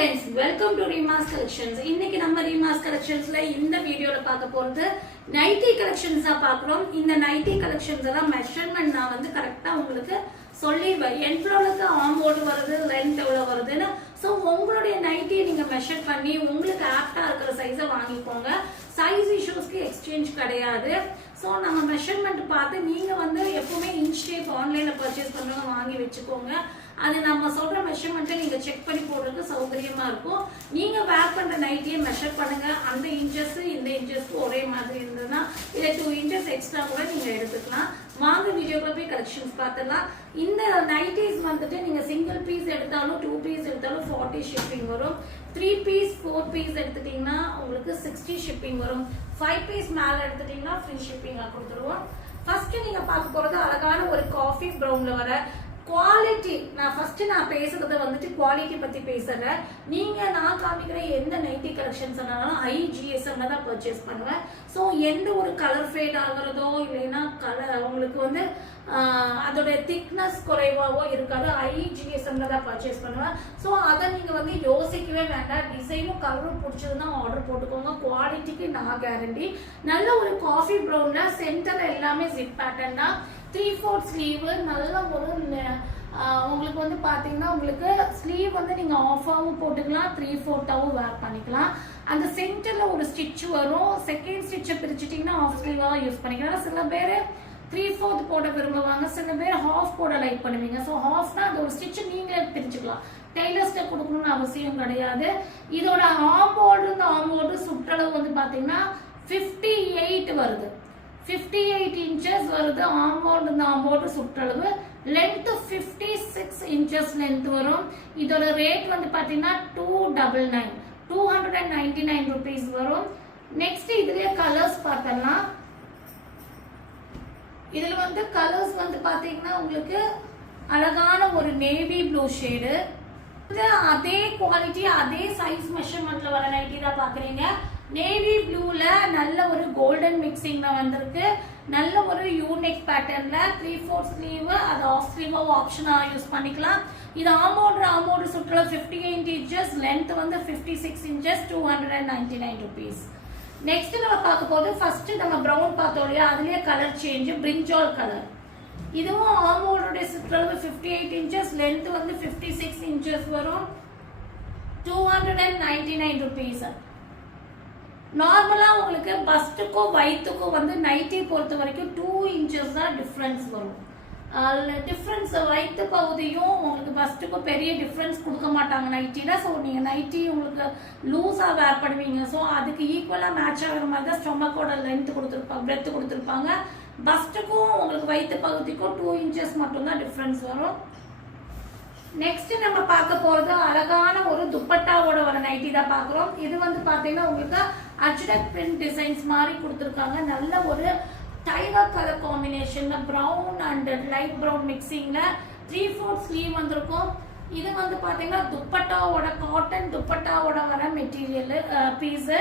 friends, welcome to Reema's Collections. இன்னைக்கு நம்ம Reema's Collectionsல இந்த வீடியோல பார்க்க போறது நைட்டி கலெக்ஷன்ஸ் தான் பார்க்குறோம். இந்த நைட்டி கலெக்ஷன்ஸ் எல்லாம் மெஷர்மென்ட் நான் வந்து கரெக்டா உங்களுக்கு சொல்லிடுவேன். எவ்வளவுக்கு ஆம்போர்டு வருது, லென்த் எவ்வளவு வருதுன்னு. ஸோ உங்களுடைய நைட்டியை நீங்க மெஷர் பண்ணி உங்களுக்கு ஆப்டா இருக்கிற சைஸை வாங்கிக்கோங்க. சைஸ் இஷ்யூஸ்க்கு எக்ஸ்சேஞ்ச் கிடையாது. ஸோ நம்ம மெஷர்மெண்ட் பார்த்து நீங்க வந்து எப்பவுமே இன்ச் டேப் ஆன்லைன்ல பர்ச்சேஸ் பண்றவங்க வாங்கி வச்சுக்கோங்க. அது நம்ம சொல்ற மெஷர்மெண்ட்டை நீங்க செக் பண்ணி போடுறதுக்கு சௌகரியமா இருக்கும். நீங்க வேர் பண்ற நைட்டியை மெஷர் பண்ணுங்க. அந்த இன்ச்சஸ் இந்த இன்ச்சஸ்க்கு ஒரே மாதிரி இருந்ததுன்னா இல்ல 2 இன்ச்சஸ் எக்ஸ்ட்ரா கூட நீங்க எடுத்துக்கலாம். வாங்க வீடியோக்குள்ள போய் கலெக்ஷன்ஸ் பார்த்துடலாம். இந்த நைட்டிஸ் வந்துட்டு நீங்க சிங்கிள் பீஸ் எடுத்தாலும் 2 பீஸ் எடுத்தாலும் 40 ஷிப்பிங் வரும். 3 பீஸ் 4 பீஸ் எடுத்துட்டீங்கன்னா உங்களுக்கு 60 ஷிப்பிங் வரும். 5 பீஸ் மேல எடுத்துட்டீங்கன்னா ஃப்ரீ ஷிப்பிங் கொடுத்துருவோம். ஃபர்ஸ்ட் நீங்க பார்க்க போறது அழகான ஒரு காஃபி ப்ரௌன்ல வர குவாலிட்டி. நான் பேசுறது வந்துட்டு குவாலிட்டி பத்தி பேசுறேன். நீங்க நான் காமிக்கிற எந்த நைட்டி கலெக்ஷன்ஸ் IGSM தான் பர்ச்சேஸ் பண்ணுவேன். ஸோ எந்த ஒரு கலர் ஃபேட் ஆகுறதோ இல்லைன்னா உங்களுக்கு வந்து அதோட திக்னஸ் குறைவாவோ இருக்காது. IGSM தான் பர்ச்சேஸ் பண்ணுவேன். ஸோ அதை நீங்க வந்து யோசிக்கவே வேண்டாம். டிசைனும் கலரும் பிடிச்சதுன்னா ஆர்டர் போட்டுக்கோங்க. குவாலிட்டிக்கு நான் கேரண்டி. நல்ல ஒரு காஃபி ப்ரௌன்ல சென்டர் எல்லாமே ஜிப் பேட்டர்ன் தான். 3/4 ஸ்லீவ். நல்ல ஒரு உங்களுக்கு வந்து பாத்தீங்கன்னா உங்களுக்கு ஸ்லீவ் வந்து நீங்க ஆஃபாவும் போட்டுக்கலாம், 3/4 வேர் பண்ணிக்கலாம். அந்த சென்டர்ல ஒரு ஸ்டிச் வரும். செகண்ட் ஸ்டிச்சை பிரிச்சுட்டீங்கன்னா ஆஃப் ஸ்லீவா யூஸ் பண்ணிக்கலாம். சில பேர் 3/4 போட விரும்புவாங்க, சில பேர் ஹாஃப் போட லைக் பண்ணுவீங்க. ஸோ ஹாஃப்னா அந்த ஒரு ஸ்டிச் நீங்களே பிரிச்சுக்கலாம். டெய்லர்ஸ்ட கொடுக்கணும்னு அவசியம் கிடையாது. இதோட ஆம்போர்டு சுற்றளவு வந்து பாத்தீங்கன்னா 58 வருது. 58 இன்ச்சஸ் வருது ஆம்போர்டு சுற்றளவு. லென்த் 56 இன்ச்சஸ் லென்த் வரும். இதோட ரேட் வந்து பாத்தீங்கன்னா 299 rupees வரும். நெக்ஸ்ட் இதுலயே கலர்ஸ் பார்த்தோம்னா இதுல வந்து கலர்ஸ் வந்து பாத்தீங்கன்னா உங்களுக்கு அழகான ஒரு நேவி ப்ளூ ஷேடு. அதே குவாலிட்டி அதே சைஸ் மெஷர்மெண்ட்ல வர நைட்டி தான் பாக்குறீங்க. நேவி ப்ளூல நல்ல ஒரு கோல்டன் மிக்சிங்ல வந்திருக்கு. நல்ல ஒரு யூனிக் பேட்டர்ன்ல 3/4 ஸ்லீவ், அது ஆஃப் ஸ்லீவ் ஆப்ஷனா யூஸ் பண்ணிக்கலாம். இது ஆம்போர்டு சுற்றளவு 58 இன்ச்சஸ், லென்த் வந்து 56 இன்ச்சஸ், 299 rupees. நெக்ஸ்ட் நம்ம பார்க்க போது ஃபர்ஸ்ட் நம்ம பிரவுன் பார்த்தோம் இல்லையா, அதுலயே கலர் சேஞ்ச் பிரிஞ்சால் கலர். இதுவும் ஆம்போர்டு சுற்றளவு 58 இன்ச்சஸ், லென்த் வந்து 56 இன்ச்சஸ் வரும். 299 rupees. நார்மலா உங்களுக்கு பஸ்டுக்கும் வயிற்றுக்கும் வந்து நைட்டி பொறுத்த வரைக்கும் 2 இன்ச்சஸ் தான் டிஃபரன்ஸ் வரும். டிஃபரன்ஸ் வயிற்று பகுதியும் உங்களுக்கு பஸ்டுக்கும் பெரிய டிஃபரன்ஸ் கொடுக்க மாட்டாங்க நைட்டில. ஸோ நீங்க நைட்டி உங்களுக்கு லூஸா வேர் பண்ணுவீங்க. ஸோ அதுக்கு ஈக்குவலா மேட்ச் ஆகிற மாதிரி தான் ஸ்டொமக்கோட லென்த் கொடுத்துருப்பாங்க, பிரெத் கொடுத்துருப்பாங்க. பஸ்டுக்கும் உங்களுக்கு வயிற்று பகுதிக்கும் 2 இன்ச்சஸ் மட்டும்தான் டிஃபரன்ஸ் வரும். நெக்ஸ்ட் நம்ம பார்க்க போறது அழகான ஒரு துப்பட்டாவோட வர நைட்டி தான் பாக்குறோம். இது வந்து பாத்தீங்கன்னா உங்களுக்கு அஜ்ரக் பிரிண்ட் டிசைன்ஸ் மாதிரி கொடுத்துருக்காங்க. நல்ல ஒரு டைகர் கலர் காம்பினேஷன்ல பிரவுன் அண்ட் லைட் பிரவுன் மிக்சிங்ல 3/4 ஸ்லீவ் வந்திருக்கும். இது வந்து பாத்தீங்கன்னா துப்பட்டாவோட காட்டன் துப்பட்டாவோட வர மெட்டீரியல் பீஸ்.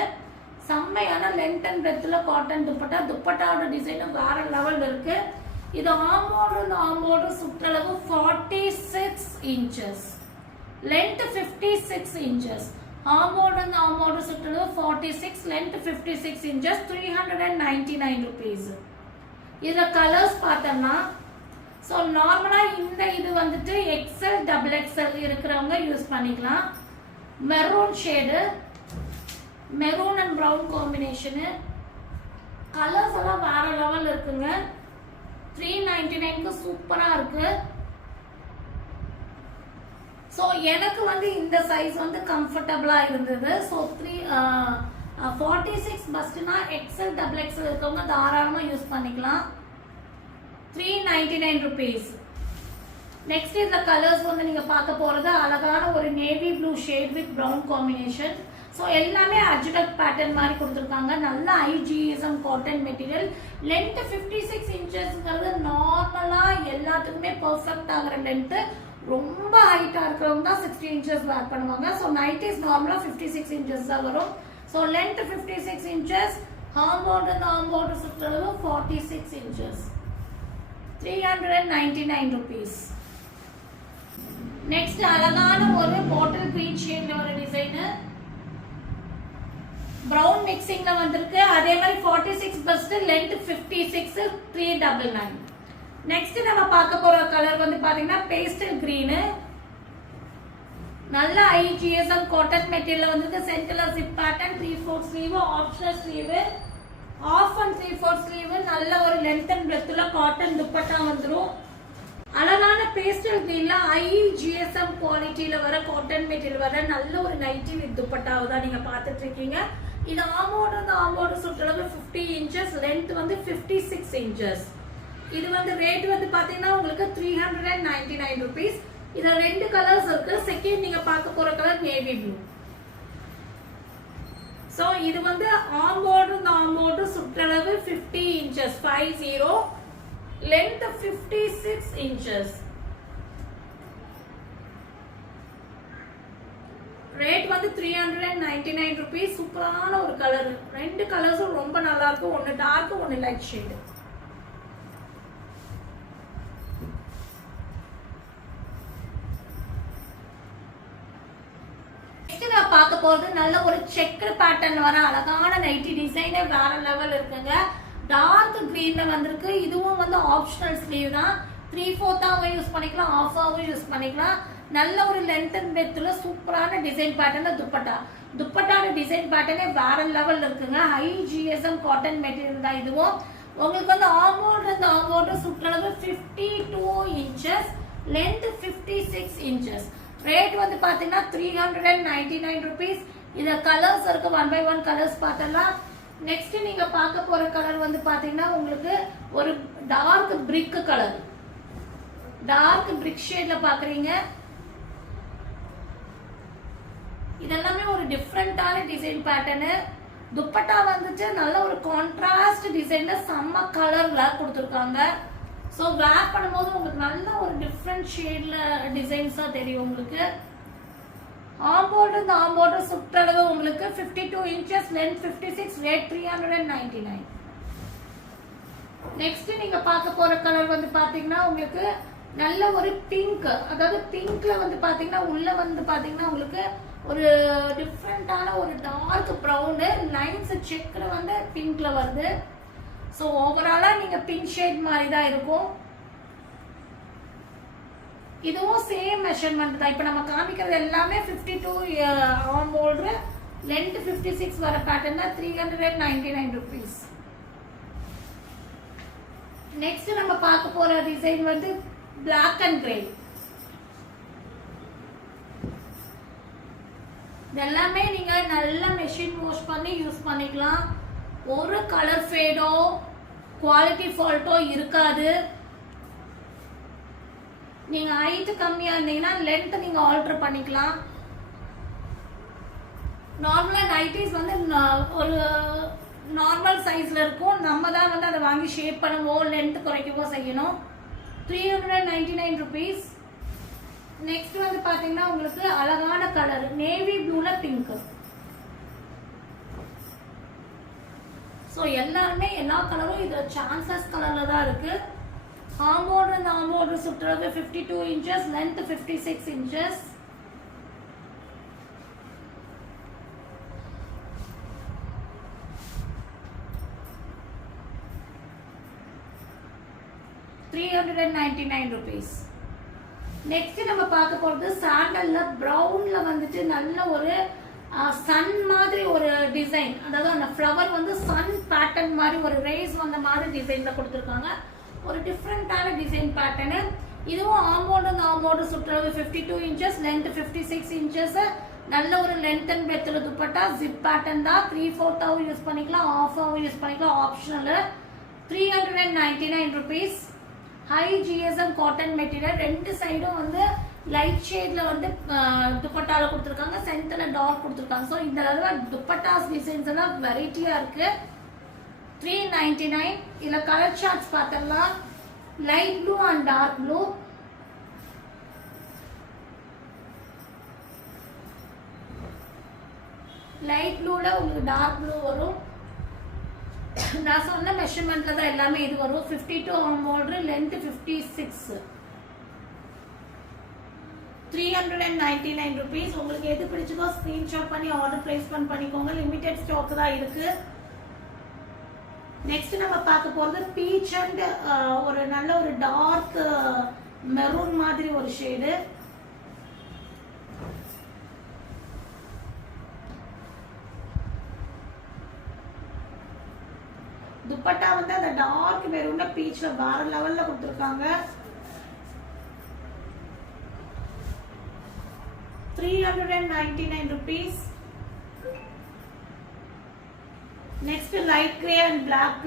செம்மையான லென்த் அண்ட் பிரெத்ல காட்டன் துப்பட்டாவோட டிசைன் வேற லெவல் இருக்கு. இது ஆம்போர்டு சுற்றளவு 46 இன்ச்சஸ், லென்த் 56 இன்ச்சஸ். ஆம்போர்டு சுற்றளவு 46, லென்த் 56 இன்ச்சஸ், 399 rupees. இதுல கலர்ஸ் பார்த்தோம்னா ஸோ நார்மலா இந்த இது வந்துட்டு XL XXL இருக்கிறவங்க யூஸ் பண்ணிக்கலாம். Maroon shade, maroon and brown combination. Colours எல்லாம் வேற லெவல் இருக்குங்க. 399 சூப்பரா இருக்கு. சோ எனக்கு வந்து இந்த சைஸ் வந்து கம்ஃபர்டபிளா இருந்தது. சோ 46 பஸ்ட்னா XL XXL இருக்கவங்க தாராளமா யூஸ் பண்ணிக்கலாம். 399 rupees. நெக்ஸ்ட் இந்த கலர்ஸ் வந்து நீங்க பார்க்க போறது அழகான ஒரு navy blue shade with brown combination. So எல்லாமே அஜ்ரக் பேட்டர்ன் மாதிரி கொடுத்துருக்காங்க. நல்ல IGSM காட்டன் மெட்டீரியல். லென்த் 56 இன்ச்சஸ்ங்கிறது நார்மலா எல்லாத்துக்குமே பர்ஃபெக்ட் ஆகிற லென்த். ரொம்ப ஹைட்டா இருக்கிறவங்க தான் 60 இன்ச்சஸ் வேர் பண்ணுவாங்க. ஸோ நைட்டிஸ் நார்மலா 56 இன்ச்சஸ் தான் வரும். ஸோ லென்த் 56 இன்ச்சஸ், ஆம்போர்டு சுற்றளவு 46 இன்ச்சஸ், 399 rupees. நெக்ஸ்ட் அழகான ஒரு பாட்டில் கிரீன் ஷேட்ல ஒரு டிசைன் பிரவுன் மிக்சிங்ல வந்திருக்கு. அதே மாதிரி 46 பஸ்ட், லென்த் 56, 399. நெக்ஸ்ட் நம்ம பார்க்க போற கலர் வந்து பாத்தீங்கன்னா பேஸ்டல் கிரீன். நல்ல IGSM காட்டன் மெட்டீரியல் வந்து சென்டர்ல zip pattern, 3/4 sleeve, optional sleeve, off and 3/4 sleeve, நல்ல ஒரு லென்த் அண்ட் பிரெத்ல காட்டன் துப்பட்டா வந்துரும். அழகான பேஸ்டல் கிரீன்ல IGSM குவாலிட்டியில வர காட்டன் மெட்டீரியல் வர நல்ல ஒரு நைட்டி வித் துப்பட்டாவை தான் நீங்க பார்த்துட்டு இருக்கீங்க. இது ஆமோட சுற்றளவு 50 இன்ச்சஸ், லென்த் வந்து 56 இன்ச்சஸ். இது வந்து ரேட் வந்து பாத்தீங்கன்னா உங்களுக்கு 399 rupees. இதுல 2 கலர்ஸ் இருக்கு. செகண்ட் நீங்க பார்க்க போற கலர் நேவி ப்ளூ. சோ இது வந்து ஆமோடு சுற்றளவு 50 இன்ச்சஸ், 50, length 56 inches. ரேட் வந்து 399 rupees. சூப்பரான ஒரு கலர். 2 கலர்ஸும் ரொம்ப நல்லா இருக்கும். ஒன்னு டார்க், ஒன்னு லைட் ஷேட். நெக்ஸ்ட் நான் பார்க்க போறது நல்ல ஒரு செக்கர் பேட்டர்ன் வர அழகான நைட்டி டிசைனே வேற லெவல் இருக்குங்க. டார்க் கிரீன்ல வந்திருக்கு. இதுவும் வந்து ஆப்ஷனல் ஸ்லீவ் தான். 3/4 யூஸ் பண்ணிக்கலாம், ஆஃபாவும் யூஸ் பண்ணிக்கலாம். நல்ல ஒரு லென்த் அண்ட் பிரெத்ல சூப்பரான டிசைன் பேட்டர்ன்ல துப்பட்டான டிசைன் பேட்டர்னே வேற லெவல் இருக்குங்க. IGSM காட்டன் மெட்டீரியல் தான் இதுவும். உங்களுக்கு வந்து ஆமோடு சுற்றளவு 52 இன்ச்சஸ், லென்த் 56 இன்ச்சஸ். ரேட் வந்து பாத்தீங்கன்னா 399 rupees. இத கலர்ஸ் இருக்கு. 1 by 1 கலர்ஸ் பார்த்தலாம். நெக்ஸ்ட் நீங்க பார்க்க போற கலர் வந்து பாத்தீங்கன்னா உங்களுக்கு ஒரு டார்க் பிரிக் கலர், டார்க் பிரிக் ஷேட்ல பாக்குறீங்க. இதெல்லாமே ஒரு டிஃபரெண்டான டிசைன் பேட்டர்னு. துப்பட்டா வந்துட்டு நல்ல ஒரு கான்ட்ராஸ்ட் டிசைன்ல செம்ம கலர்ல கொடுத்துருக்காங்க. ஸோ வேர் பண்ணும்போது உங்களுக்கு நல்ல ஒரு டிஃப்ரெண்ட் ஷேட்ல டிசைன்ஸா தெரியும் உங்களுக்கு. ஆம்போர்டு சுற்றளவு உங்களுக்கு 52 இன்ச்சஸ், லென்த் 56, ரேட் 399. நெக்ஸ்ட் நீங்க பார்க்க போற கலர் வந்து பாத்தீங்கன்னா உங்களுக்கு நல்ல ஒரு பிங்க். அதாவது பிங்க்ல வந்து பாத்தீங்கன்னா உள்ள வந்து பாத்தீங்கன்னா உங்களுக்கு ஒரு டிஃப்ரெண்டான ஒரு டார்க் ப்ரௌன் லைன்ஸ் செக்ல வந்து பிங்க்ல வருது. ஸோ ஓவராலா நீங்க பிங்க் ஷேட் மாதிரி தான் இருக்கும். இதுவும் சேம் மெஷர்மெண்ட் தான். இப்போ நம்ம காமிக்கிறது எல்லாமே 52 ஆம்போல்டு, லென்த் 56 வர பேட்டர்ன் தான். 399 rupees. நெக்ஸ்ட் நம்ம பார்க்க போற டிசைன் வந்து பிளாக் அண்ட் கிரே. இதெல்லாமே நீங்க நல்ல மெஷின் வாஷ் பண்ணி யூஸ் பண்ணிக்கலாம். ஒரு கலர் ஃபேடோ குவாலிட்டி ஃபால்ட்டோ இருக்காது. நீங்க ஹைட் கம்மியா இருந்தீங்கன்னா லென்த் நீங்க ஆல்டர் பண்ணிக்கலாம். நார்மலா நைட்டிஸ் வந்து ஒரு நார்மல் சைஸ்ல இருக்கும். நம்ம தான் வந்து அதை வாங்கி ஷேப் பண்ணவோ லென்த் குறைக்கவோ செய்யணும். 399 rupees. நெக்ஸ்ட் வந்து பாத்தீங்கன்னா உங்களுக்கு அழகான கலர் நேவி ப்ளூல பிங்க். ஸோ எல்லாருமே எல்லா கலரும் இதுல சான்சஸ் கலர்ல தான் இருக்கு. ஆம்போர்டு சுற்றளவு 52 இன்ச்சஸ், லென்த் 56 இன்ச்சஸ். ₹399. நெக்ஸ்ட் நம்ம பார்க்க போறது சாண்டல்ல பிரவுன்ல வந்துட்டு நல்ல ஒரு சன் மாதிரி ஒரு டிசைன். அதாவது அந்த ஃப்ளவர் வந்து சன் பேட்டர்ன் மாதிரி ஒரு ரேஸ் வந்த மாதிரி டிசைன்ல கொடுத்துருக்காங்க. ஒரு டிஃப்ரெண்டான டிசைன் பேட்டர்னு. இதுவும் ஆம்போர்டு சுற்றளவு 52 இன்ச்சஸ், லென்த் 56 இன்ச்சஸ். நல்ல ஒரு லென்த் அண்ட் பிரெத்ல துப்பட்டா, ஜிப் பேட்டர்ன் தான். 3/4 யூஸ் பண்ணிக்கலாம், ஆஃபாவும் யூஸ் பண்ணிக்கலாம், optional. 399 rupees. IGSM cotton material. ரெண்டு சைடும் வந்து லைட் ஷேட்ல வந்து துப்பட்டால கொடுத்துருக்காங்க, சென்டர்ல டார்க் கொடுத்துருக்காங்க. ஸோ இந்த அளவு துப்பட்டாஸ் டிசைன்ஸ் எல்லாம் வெரைட்டியா இருக்கு. 399. இதுல கலர் சார்ட்ஸ் பார்த்தலாம். Light blue and dark blue. Light ப்ளூல உங்களுக்கு டார்க் ப்ளூ வரும். நான் சொன்ன மெஷர்மெண்ட்ல தான் எல்லாமே இது வரும். 52 ஆம்போர்டு, லென்த் 56. 399 rupees. உங்களுக்கு எது பிடிச்சதோ ஸ்கிரீன்ஷாட் பண்ணி ஆர்டர் பிளேஸ்மென்ட் பண்ணிக்கோங்க. லிமிடெட் ஸ்டாக் தான் இருக்கு. நெக்ஸ்ட் நம்ம பார்க்க போறது பீச் அண்ட் ஒரு நல்ல ஒரு டார்க் மெரூன் மாதிரி ஒரு ஷேடு. துப்பட்டா வந்து அந்த டார்க் மெரூன்ல பீச்ல வேற லெவல்ல கொடுத்திருக்காங்க. 399 rupees. Next light grey and black.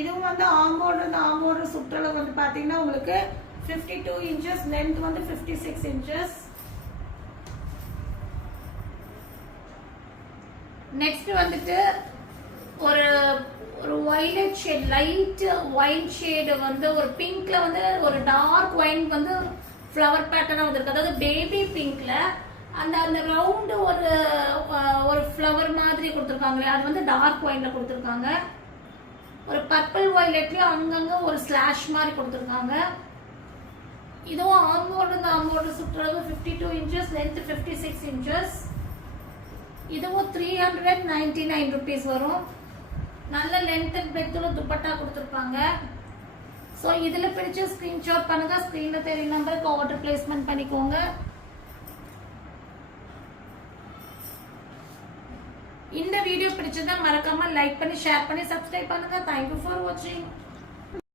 இதுவும் வந்து ஆம்போட சுற்றளவு வந்து பாத்தீங்கன்னா உங்களுக்கு 52 inches, length வந்து 56 inches. நெக்ஸ்ட் வந்துட்டு ஒரு ஒரு violet shade, light wine shade வந்து ஒரு பிங்க்ல வந்து ஒரு டார்க் ஒயின் வந்து ஃப்ளவர் பேட்டர்னா வந்திருக்கு. அதாவது பேபி பிங்க்ல அந்த அந்த ரவுண்டு ஒரு ஒரு ஃப்ளவர் மாதிரி கொடுத்துருக்காங்களே அது வந்து டார்க் ஒயின்ல கொடுத்துருக்காங்க. ஒரு பர்பிள் வயலட்லயும் அங்கங்க ஒரு ஸ்லாஷ் மாதிரி கொடுத்துருக்காங்க. இதுவும் ஆம்போடு சுற்றளவு 52 inches, length 56 inches. இதுவும் 399 rupees வரும். நல்ல லென்த் அண்ட் பிரெத்ல துப்பட்டா கொடுத்துருப்பாங்க. ஸோ இதில் பிடிச்ச ஸ்கிரீன்ஷாட் பண்ணுங்க. ஸ்க்ரீனில் தெரிய நம்பருக்கு ஆர்டர் பிளேஸ்மெண்ட் பண்ணிக்கோங்க. இந்த வீடியோ பிடிச்சதா மறக்காம லைக் பண்ணி ஷேர் பண்ணி சப்ஸ்கிரைப் பண்ணுங்க. தேங்க்யூ ஃபார் வாட்சிங்.